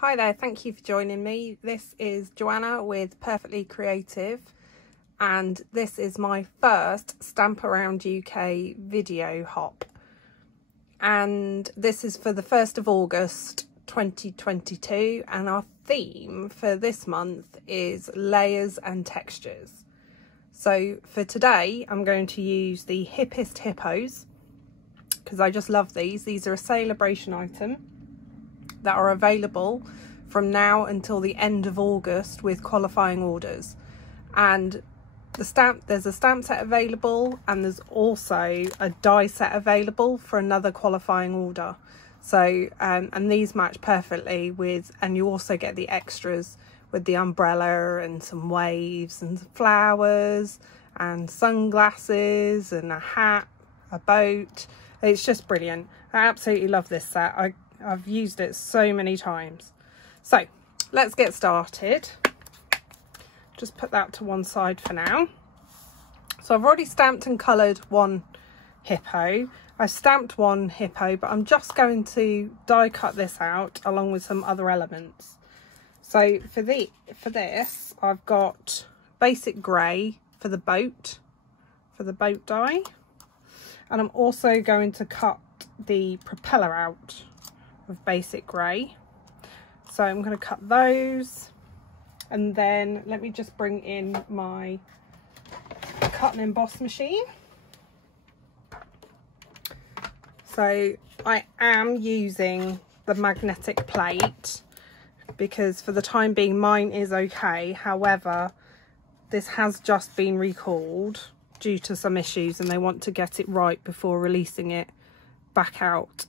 Hi there, thank you for joining me. This is Joanna with Perfectly Creative, and this is my first Stamp Around UK video hop. And this is for the 1st of August 2022, and our theme for this month is layers and textures. So for today, I'm going to use the Hippest Hippos because I just love these. These are a celebration item that are available from now until the end of August with qualifying orders. And there's a stamp set available, and there's also a die set available for another qualifying order. So and these match perfectly with, and you also get the extras with the umbrella and some waves and flowers and sunglasses and a hat, a boat. It's just brilliant. I absolutely love this set. I've used it so many times. So let's get started. Just put that to one side for now. So I've already stamped and coloured one hippo. I've stamped one hippo, but I'm just going to die cut this out along with some other elements. So for this, I've got basic grey for the boat die. And I'm also going to cut the propeller out of basic grey. So I'm going to cut those, and then let me just bring in my cut and emboss machine. So I am using the magnetic plate because for the time being mine is okay. However, this has just been recalled due to some issues, and they want to get it right before releasing it back out.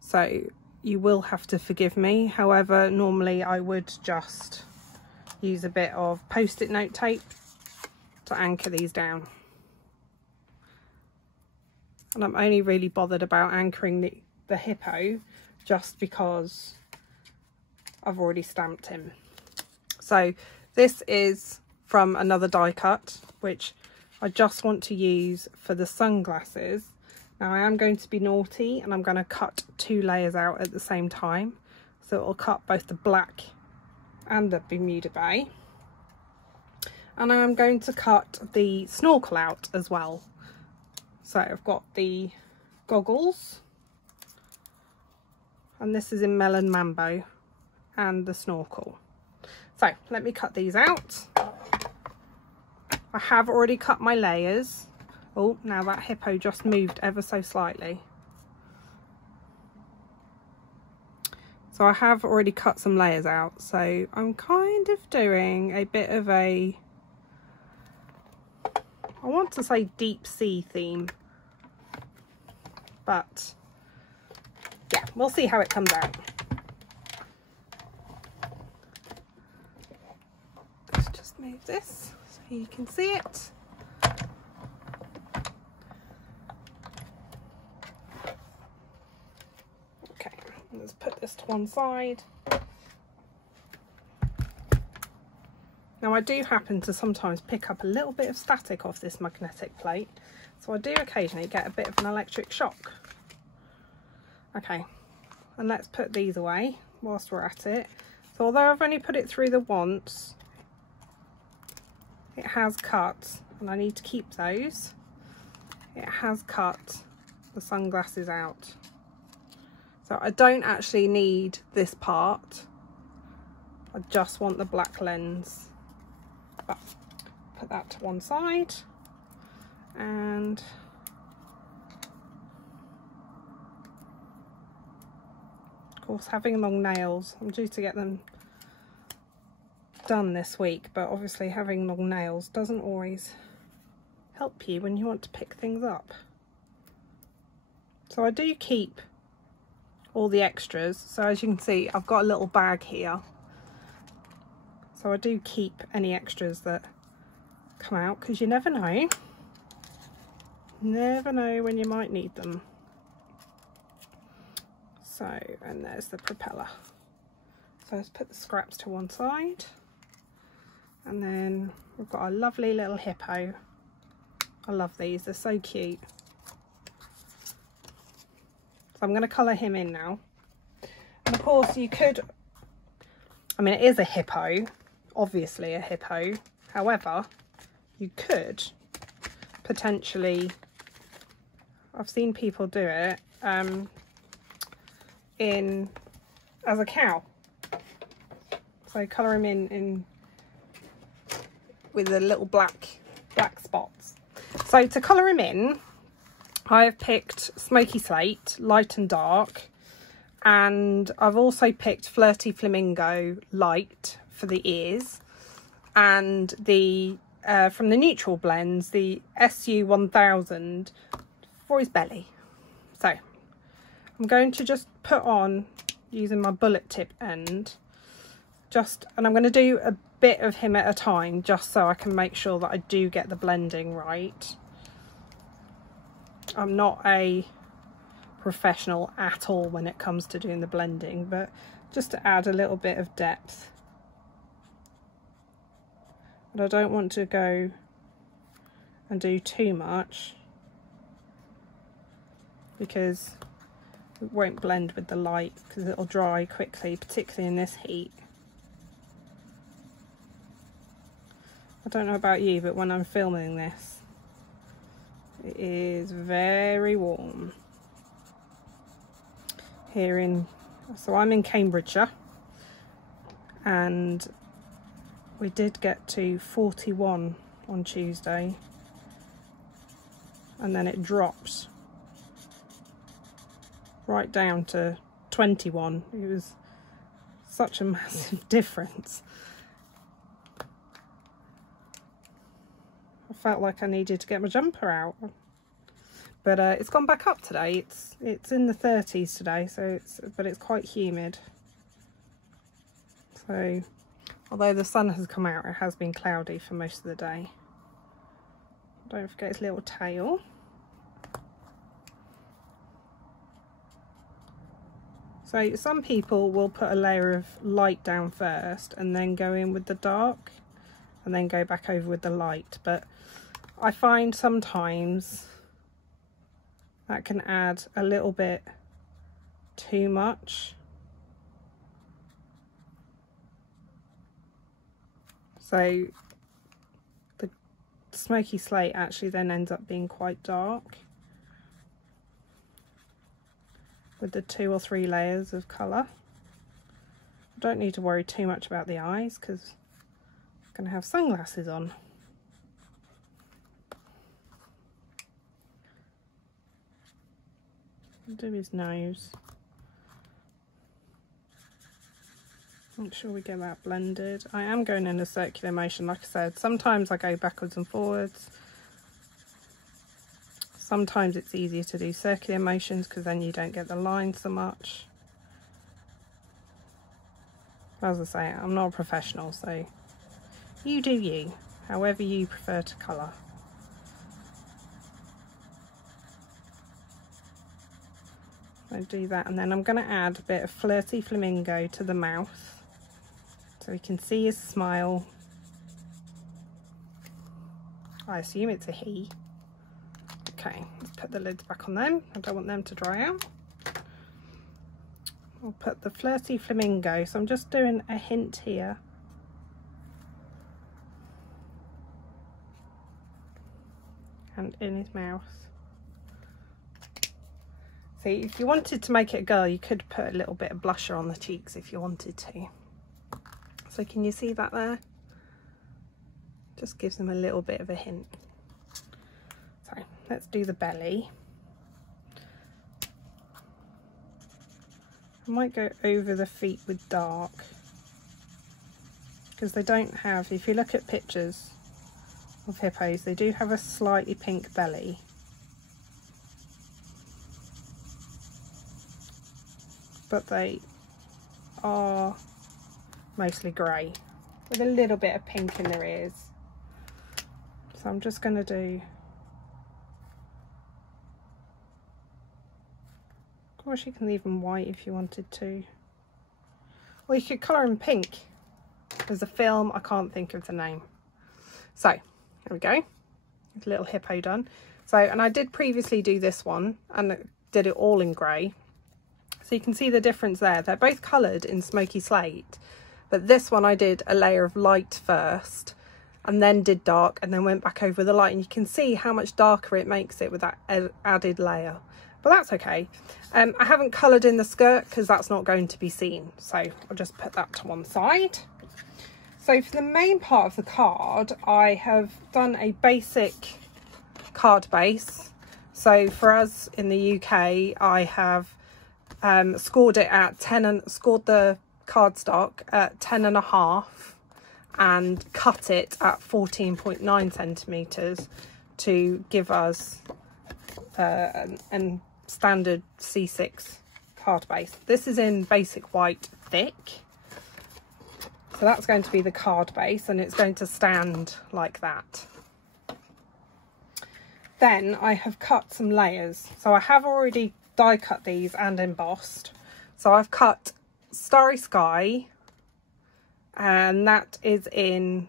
So you will have to forgive me. However, normally I would just use a bit of post-it note tape to anchor these down. And I'm only really bothered about anchoring the hippo just because I've already stamped him. So this is from another die cut, which I just want to use for the sunglasses. Now I am going to be naughty, and I'm going to cut 2 layers out at the same time. So it will cut both the black and the Bermuda Bay. And I'm going to cut the snorkel out as well. So I've got the goggles, and this is in Melon Mambo, and the snorkel. So let me cut these out. I have already cut my layers. Oh, now that hippo just moved ever so slightly. So I have already cut some layers out. So I'm kind of doing a bit of a, I want to say deep sea theme. But yeah, we'll see how it comes out. Let's just move this so you can see it. Okay, let's put this to one side. Now I do happen to sometimes pick up a little bit of static off this magnetic plate, so I do occasionally get a bit of an electric shock. Okay, and let's put these away whilst we're at it. So although I've only put it through the once, it has cut, and I need to keep those. It has cut the sunglasses out. So I don't actually need this part. I just want the black lens. But put that to one side. And of course, having long nails, I'm due to get them done this week, but obviously having long nails doesn't always help you when you want to pick things up. So I do keep all the extras. So as you can see, I've got a little bag here. So I do keep any extras that come out, because you never know. Never know when you might need them. So, and there's the propeller. So let's put the scraps to one side. And then we've got a lovely little hippo. I love these, they're so cute. So I'm going to colour him in now. And of course you could I mean, it is a hippo, obviously a hippo. However, you could potentially, I've seen people do it as a cow. So colour him in with the little black spots. So to colour him in, I have picked Smoky Slate, light and dark, and I've also picked Flirty Flamingo light for the ears, and the from the neutral blends, the SU 1000 for his belly. So I'm going to just put on, using my bullet tip end, and I'm going to do a bit of him at a time, just so I can make sure that I do get the blending right. I'm not a professional at all when it comes to doing the blending, but just to add a little bit of depth. But I don't want to go and do too much, because it won't blend with the light, because it'll dry quickly, particularly in this heat. I don't know about you, but when I'm filming this, it is very warm here so I'm in Cambridgeshire, and we did get to 41 on Tuesday, and then it dropped right down to 21. It was such a massive difference. I felt like I needed to get my jumper out, but it's gone back up today. It's in the 30s today, so but it's quite humid. So although the sun has come out, it has been cloudy for most of the day. Don't forget his little tail. So some people will put a layer of light down first and then go in with the dark and then go back over with the light, but I find sometimes that can add a little bit too much. So the Smoky Slate actually then ends up being quite dark with the 2 or 3 layers of colour. I don't need to worry too much about the eyes, because I'm going to have sunglasses on. I'll do his nose. Make sure we get that blended. I am going in a circular motion, like I said. Sometimes I go backwards and forwards. Sometimes it's easier to do circular motions, because then you don't get the lines so much. As I say, I'm not a professional, so you do you, however you prefer to colour. I do that, and then I'm going to add a bit of Flirty Flamingo to the mouth, so we can see his smile. I assume it's a he. Okay, let's put the lids back on them. I don't want them to dry out. I'll put the Flirty Flamingo, so I'm just doing a hint here. And in his mouth. See, if you wanted to make it a girl, you could put a little bit of blusher on the cheeks if you wanted to. So can you see that there? Just gives them a little bit of a hint. So let's do the belly. I might go over the feet with dark, because they don't have, if you look at pictures of hippos, they do have a slightly pink belly. But they are mostly grey with a little bit of pink in their ears. So I'm just going to do, of course you can leave them white if you wanted to, or you could colour them pink. There's a film, I can't think of the name. So here we go, a little hippo done. So, and I did previously do this one and did it all in grey. So you can see the difference there. They're both coloured in Smoky Slate, but this one I did a layer of light first and then did dark and then went back over the light, and you can see how much darker it makes it with that added layer, but that's okay. I haven't coloured in the skirt because that's not going to be seen, so I'll just put that to one side. So for the main part of the card, I have done a basic card base. So for us in the UK, I have scored it at 10 and scored the cardstock at 10.5 and cut it at 14.9 centimeters to give us a standard C6 card base. This is in basic white thick, so that's going to be the card base, and it's going to stand like that. Then I have cut some layers. So I have already die cut these and embossed. So I've cut Starry Sky, and that is in,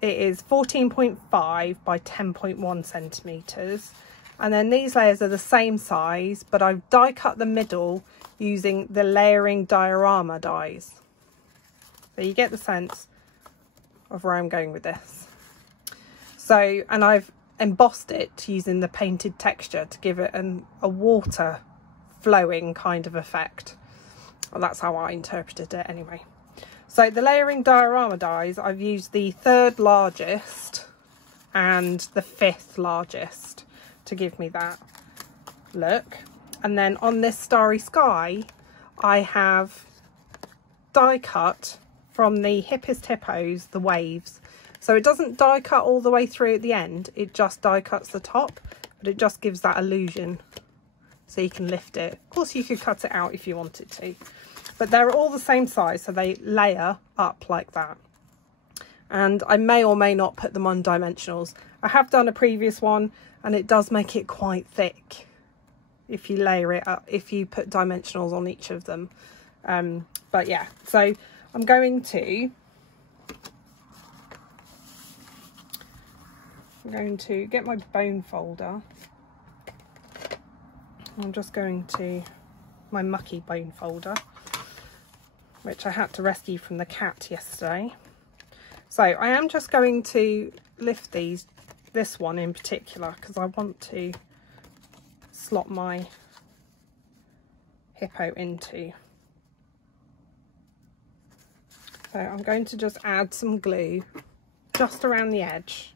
it is 14.5 by 10.1 centimeters. And then these layers are the same size, but I've die cut the middle using the layering diorama dies. So you get the sense of where I'm going with this. So, and I've embossed it using the painted texture to give it a water flowing kind of effect. Well, that's how I interpreted it anyway. So the layering diorama dies, I've used the 3rd largest and the 5th largest to give me that look. And then on this Starry Sky, I have die cut from the Hippest Hippos, the waves. So it doesn't die cut all the way through at the end, it just die cuts the top, but it just gives that illusion so you can lift it. Of course you could cut it out if you wanted to, but they're all the same size, so they layer up like that. And I may or may not put them on dimensionals. I have done a previous one and it does make it quite thick if you layer it up, if you put dimensionals on each of them. But yeah, so I'm going to get my bone folder. I'm just going to my mucky bone folder, which I had to rescue from the cat yesterday. So I am just going to lift this one in particular, because I want to slot my hippo into. So I'm going to just add some glue just around the edge.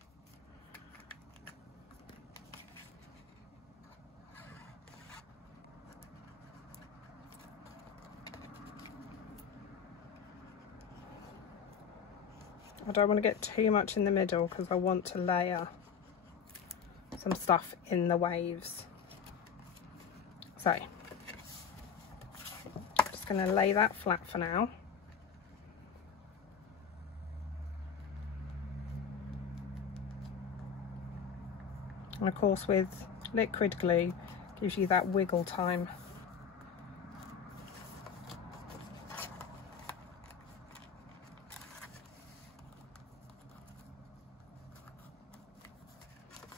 I don't want to get too much in the middle because I want to layer some stuff in the waves. So I'm just going to lay that flat for now. And of course with liquid glue gives you that wiggle time.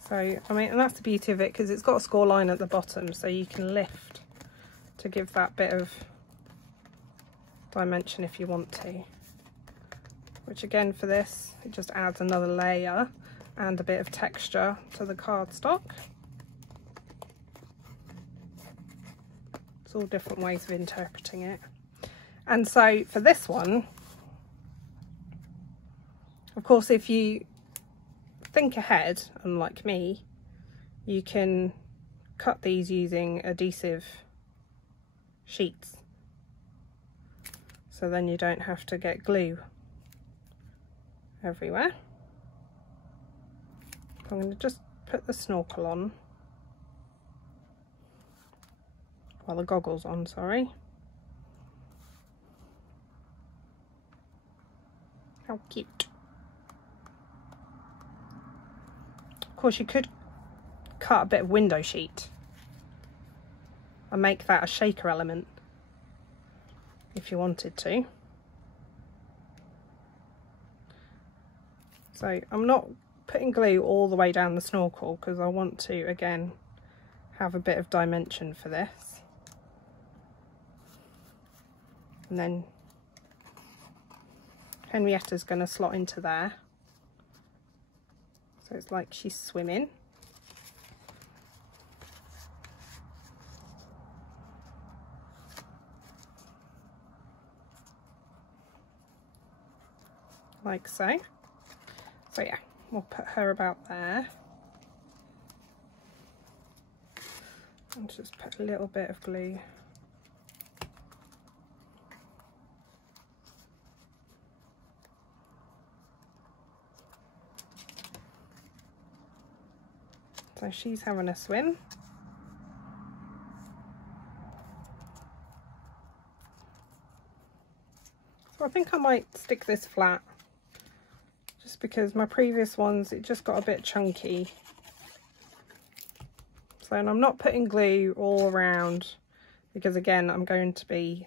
So, I mean, and that's the beauty of it, because it's got a score line at the bottom, so you can lift to give that bit of dimension if you want to. Which again, for this, it just adds another layer and a bit of texture to the cardstock. It's all different ways of interpreting it. And so for this one, of course, if you think ahead, unlike me, you can cut these using adhesive sheets, so then you don't have to get glue everywhere. I'm going to just put the snorkel on, well, the goggles on, sorry. How cute. Of course, you could cut a bit of window sheet and make that a shaker element if you wanted to. So I'm not putting glue all the way down the snorkel because I want to, again, have a bit of dimension for this. And then Henrietta's going to slot into there. So it's like she's swimming. Like so. So yeah, we'll put her about there. And just put a little bit of glue. So she's having a swim. So I think I might stick this flat, just because my previous ones, it just got a bit chunky. So, and I'm not putting glue all around, because again, I'm going to be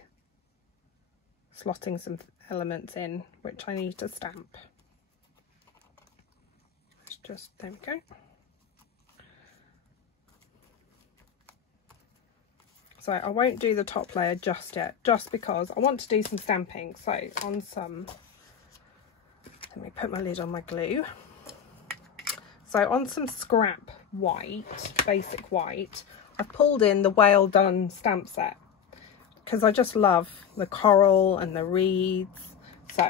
slotting some elements in, which I need to stamp. Let's just, there we go. So I won't do the top layer just yet, just because I want to do some stamping. So on some, let me put my lid on my glue. So on some scrap white, basic white, I've pulled in the Whale Done stamp set, because I just love the coral and the reeds. So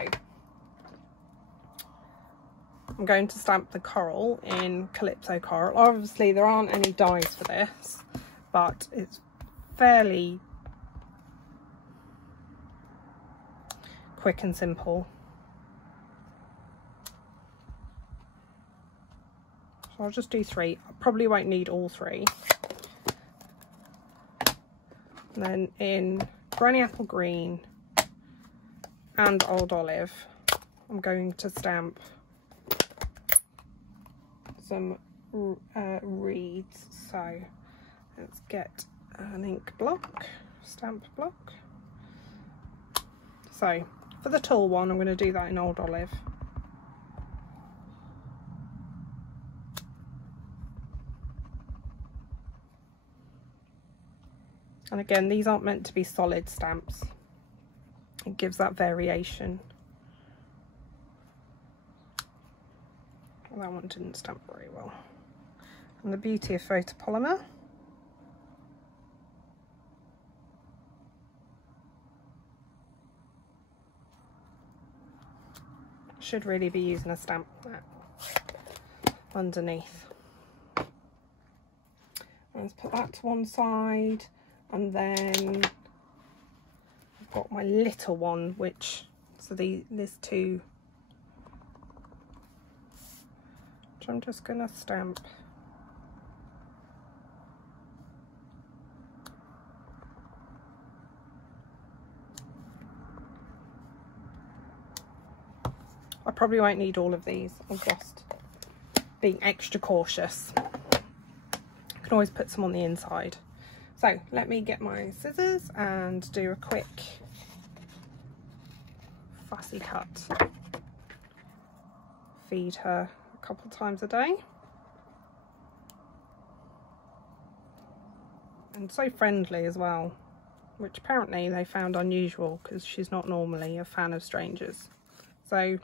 I'm going to stamp the coral in Calypso Coral. Obviously there aren't any dies for this, but it's fairly quick and simple. So I'll just do 3. I probably won't need all 3. And then in Granny Apple Green and Old Olive, I'm going to stamp some reeds. So let's get an ink block, stamp block. So for the tall one, I'm going to do that in Old Olive. And again, these aren't meant to be solid stamps. It gives that variation. Well, that one didn't stamp very well. And the beauty of photopolymer. Should really be using a stamp mat underneath. Let's put that to one side, and then I've got my little one, which, so there's 2, which I'm just going to stamp. I probably won't need all of these. I'm just being extra cautious. I can always put some on the inside. So let me get my scissors and do a quick fussy cut. Feed her a couple times a day. And so friendly as well, which apparently they found unusual because she's not normally a fan of strangers. So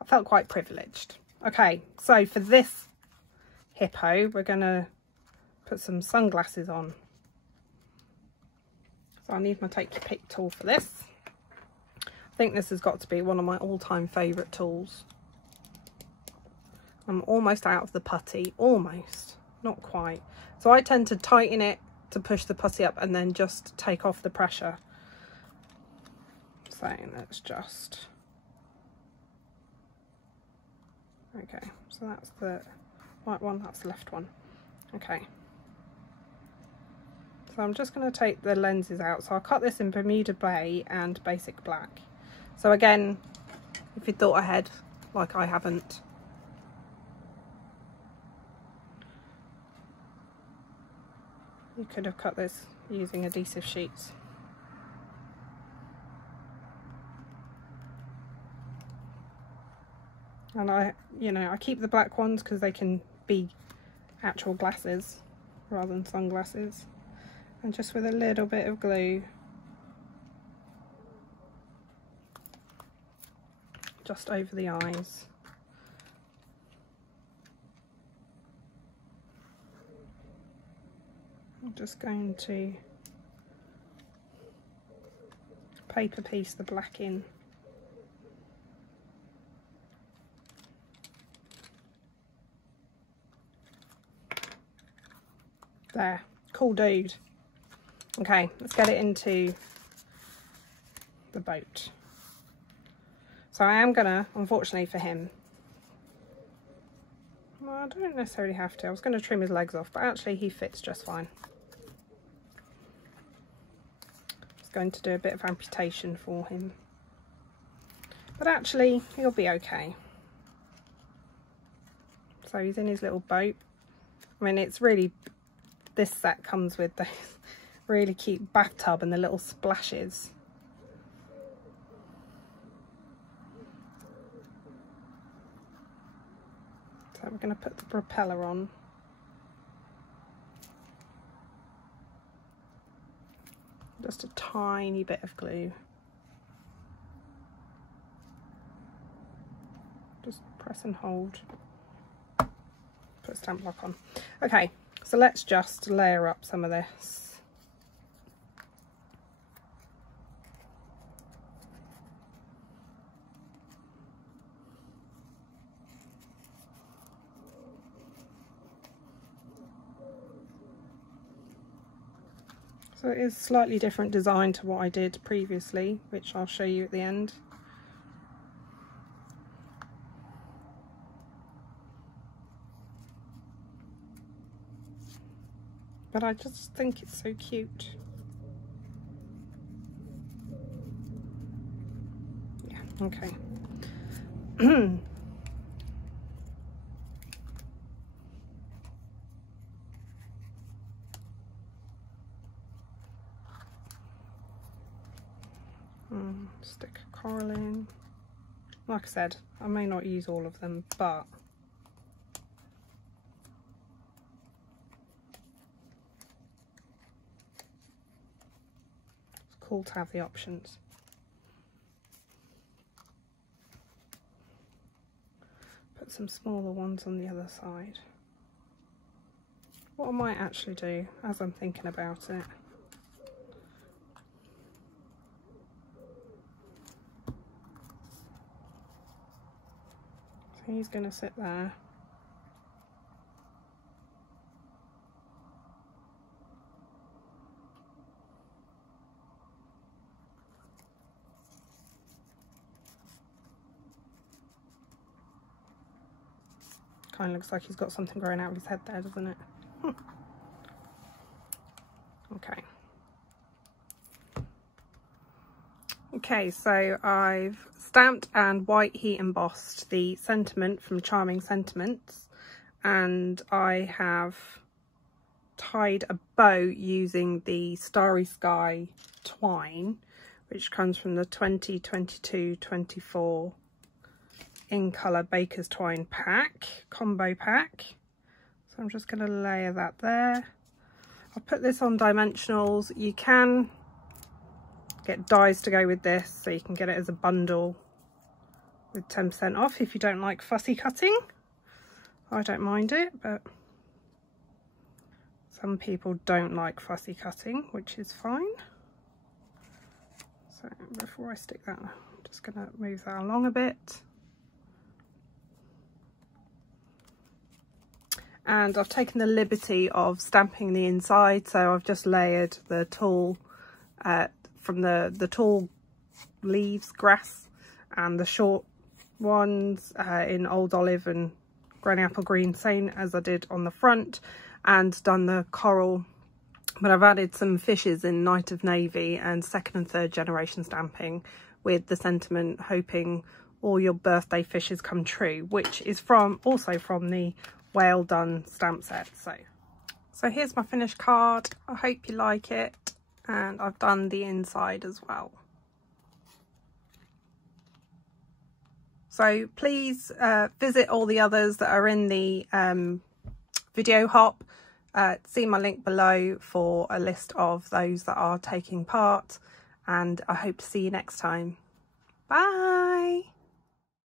I felt quite privileged. Okay, so for this hippo, we're going to put some sunglasses on. So I need my Take Your Pick tool for this. I think this has got to be one of my all-time favourite tools. I'm almost out of the putty, almost, not quite. So I tend to tighten it to push the putty up and then just take off the pressure. So let's just... Okay, so that's the right one, that's the left one. Okay. So I'm just going to take the lenses out. So I'll cut this in Bermuda Bay and Basic Black. So again, if you thought ahead, like I haven't, you could have cut this using adhesive sheets. And I keep the black ones because they can be actual glasses rather than sunglasses. And just with a little bit of glue, just over the eyes. I'm just going to paper piece the black in. There, cool dude. Okay, let's get it into the boat. So I am gonna, unfortunately for him, well, I don't necessarily have to. I was going to trim his legs off, but actually he fits just fine. Just going to do a bit of amputation for him. But actually, he'll be okay. So he's in his little boat. I mean, it's really, this set comes with the really cute bathtub and the little splashes. So we're going to put the propeller on. Just a tiny bit of glue. Just press and hold. Put stamp block on. Okay, so let's just layer up some of this. So it is slightly different design to what I did previously, which I'll show you at the end. But I just think it's so cute. Yeah, okay. Stick a coral in. Like I said, I may not use all of them, but it's cool to have the options. Put some smaller ones on the other side. What I might actually do, as I'm thinking about it, so he's going to sit there. Kind of looks like he's got something growing out of his head there, doesn't it? Okay. Okay, so I've stamped and white heat embossed the sentiment from Charming Sentiments, and I have tied a bow using the Starry Sky twine, which comes from the 2022-24 in colour Baker's Twine pack, combo pack. So I'm just going to layer that there. I'll put this on dimensionals. You can get dies to go with this, so you can get it as a bundle with 10% off if you don't like fussy cutting. I don't mind it, but some people don't like fussy cutting, which is fine. So before I stick that, I'm just going to move that along a bit. And I've taken the liberty of stamping the inside, so I've just layered the tall from the tall leaves, grass, and the short ones in Old Olive and Granny Apple Green, same as I did on the front, and done the coral. But I've added some fishes in Night of Navy and second and third generation stamping with the sentiment, hoping all your birthday fishes come true, which is also from the Whale Done stamp set. So here's my finished card. I hope you like it, and I've done the inside as well. So please visit all the others that are in the video hop. See my link below for a list of those that are taking part, and I hope to see you next time. Bye.